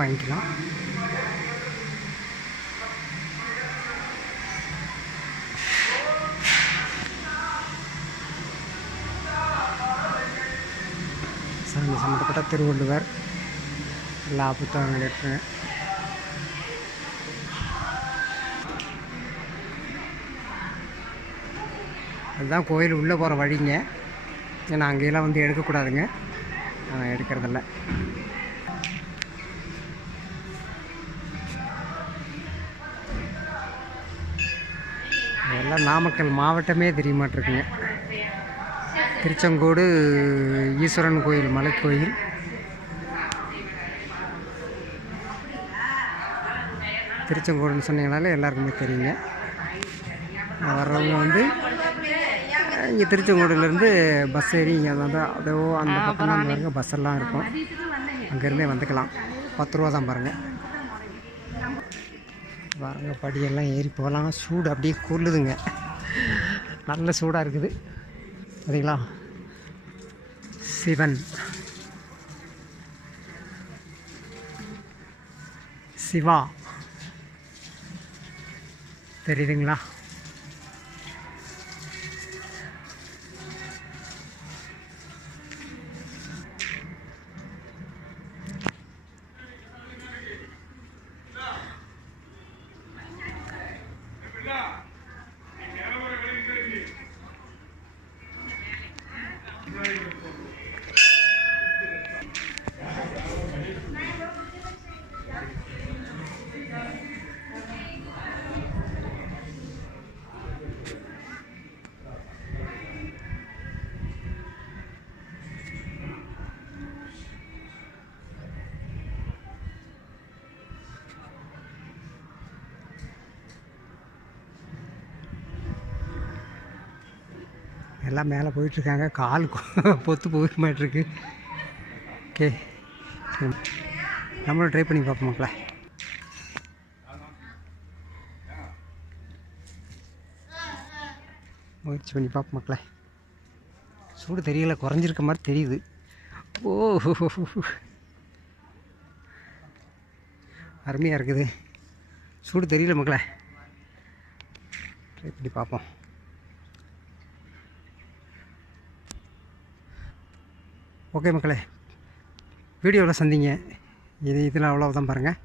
வாங்கிக்கலாம். சாமி சம்மந்தப்பட்ட திருவள்ளுவர் எல்லா புத்தகங்கள் இருக்குங்க. அதுதான் கோயில் உள்ளே போகிற வழிங்க. ஏன்னா அங்கேயெல்லாம் வந்து எடுக்கக்கூடாதுங்க, நான் எடுக்கிறதில்ல. எல்லாம் நாமக்கல் மாவட்டமே தெரிய மாட்டிருக்குங்க. திருச்செங்கோடு ஈஸ்வரன் கோயில், மலைக்கோயில். திருச்செங்கோடுன்னு சொன்னீங்கனாலே எல்லாருக்குமே தெரியுங்க. வர்றவங்க வந்து இங்கே திருச்செங்கோடுலேருந்து பஸ் ஏறி இங்கே வந்து அதோ அந்த பக்கம் தான் பாருங்கள் பஸ்ஸெல்லாம் இருக்கும், அங்கேருந்தே வந்துக்கலாம். 10 ரூபா தான் பாருங்கள். பாருங்கள் படியெல்லாம் ஏறி போகலாம். சூடு அப்படியே கொள்ளுதுங்க, நல்ல சூடாக இருக்குது பார்த்தீங்களா. சிவன் சிவா தெரியுதுங்களா. எல்லாம் மேலே போயிட்டுருக்காங்க, கால் பொத்து போயிட மாட்டிருக்கு. ஓகே, நம்மளும் ட்ரை பண்ணி பார்ப்போம் மக்களே. முயற்சி பண்ணி பார்ப்போம் மக்களே. சூடு தெரியல, குறைஞ்சிருக்க மாதிரி தெரியுது. ஓ அருமையாக இருக்குது, சூடு தெரியல மக்களே. ட்ரை பண்ணி பார்ப்போம். ஓகே மக்களே, வீடியோவில் சந்திங்க. இதில் அவ்வளோதான் பாருங்கள்.